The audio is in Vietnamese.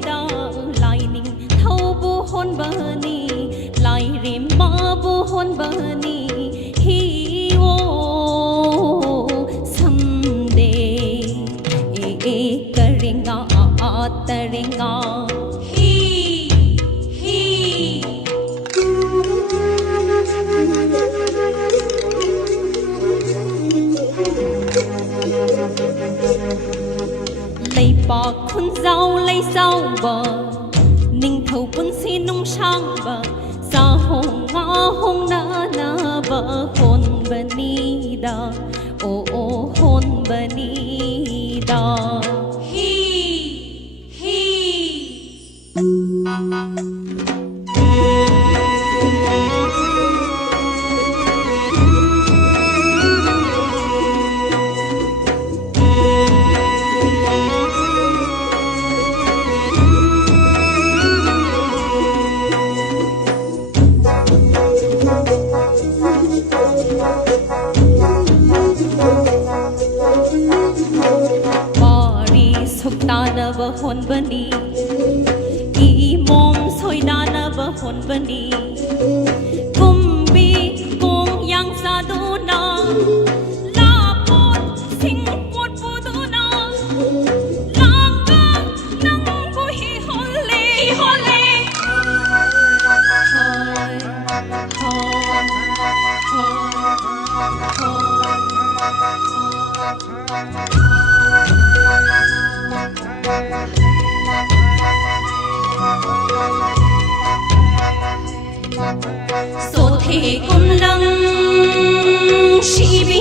da lai ning thâu bu hôn bờ ni lai rim ma bu hôn bờ ni hi o someday e karenga tarenga lấy bỏ khôn dao lấy dao bờ ninh thầu quân xin nung sang bờ sa hồng ngã hồng na na bờ hôn bờ ni da ô ô hôn bờ ni da na bờ hôn bờ ni i mom soi na bờ hôn bờ ni kum bi kong yang sa du na la pot sing pot bu du na lang ga nang bu hi hole so the kum lang shi bi